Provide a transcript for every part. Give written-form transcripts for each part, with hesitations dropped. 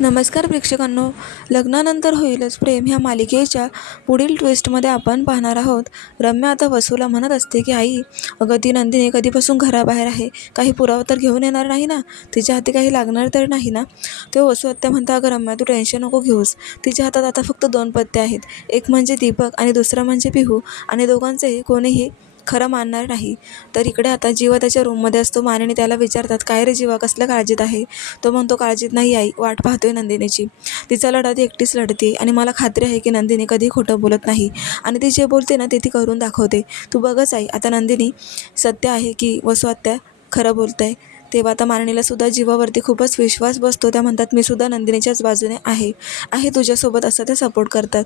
नमस्कार प्रेक्षकांनो, लग्नानंतर होईलच प्रेम ह्या मालिकेच्या पुढील ट्विस्टमध्ये आपण पाहणार आहोत. रम्या आता वसूला म्हणत असते की आई, अगं ती नंदिनी कधीपासून घराबाहेर आहे, काही पुरावा तर घेऊन येणार नाही ना, तिच्या हाती काही लागणार तर नाही ना. तेव्हा वसू आत्या म्हणता, अगं रम्या तू टेन्शन नको घेऊस, तिच्या हातात आता फक्त 2 पत्ते आहेत, एक म्हणजे दीपक आणि दुसरा म्हणजे पिहू, आणि दोघांचेही कोणीही खरं मानणार नाही. तर इकडे आता जीवा त्याच्या रूममध्ये असतो. मानेने त्याला विचारतात, काय रे जीवा, कसल्या काळजीत आहे? तो म्हणतो, काळजीत नाही आई, वाट पाहतोय नंदिनीची. तिचा लढा ती एकटीच लढते आणि मला खात्री आहे की नंदिनी कधी खोटं बोलत नाही आणि ती जे बोलते ना ते ती करून दाखवते. तू बघच आई, आता नंदिनी सत्य आहे की वसू आत्या खरं बोलताय. तेव्हा आता मारणीला सुद्धा जीवावरती खूपच विश्वास बसतो. त्या म्हणतात, मी सुद्धा नंदिनीच्याच बाजूने आहे आहे तुझ्यासोबत, असं ते सपोर्ट करतात.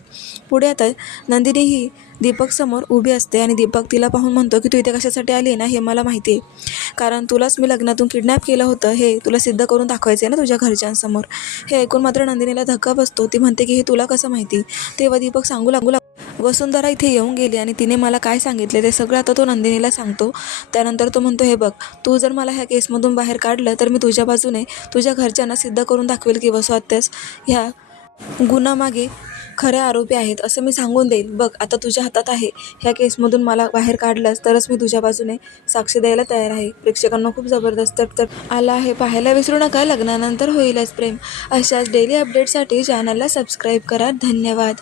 पुढे आता नंदिनी ही दीपक समोर उभी असते आणि दीपक तिला पाहून म्हणतो की तू इथे कशासाठी आली ना हे मला माहिती आहे, कारण तुलाच मी लग्नातून किडनॅप केलं होतं हे तुला सिद्ध करून दाखवायचं आहे ना तुझ्या घरच्यांसमोर. हे ऐकून मात्र नंदिनीला धक्का बसतो. ती म्हणते की हे तुला कसं माहिती? तेव्हा दीपक सांगू लागू वसुंधरा इथे येऊन गेली आणि तिने मला काय सांगितले ते सगळं आता तो नंदिनीला सांगतो. त्यानंतर तो म्हणतो, हे बघ, तू जर मला ह्या केसमधून बाहेर काढलं तर मी तुझ्या बाजूने तुझ्या घरच्यांना सिद्ध करून दाखवेल की वसू आत्याच ह्या गुन्हामागे खरे आरोपी आहेत, असं मी सांगून देईल. बघ आता तुझ्या हातात आहे, ह्या केसमधून मला बाहेर काढलंस तरच मी तुझ्या बाजूने साक्ष द्यायला तयार आहे. प्रेक्षकांना खूप जबरदस्त तर आला आहे. पाहायला विसरू नका लग्नानंतर होईलच प्रेम. अशाच डेली अपडेटसाठी चॅनलला सबस्क्राईब करा. धन्यवाद.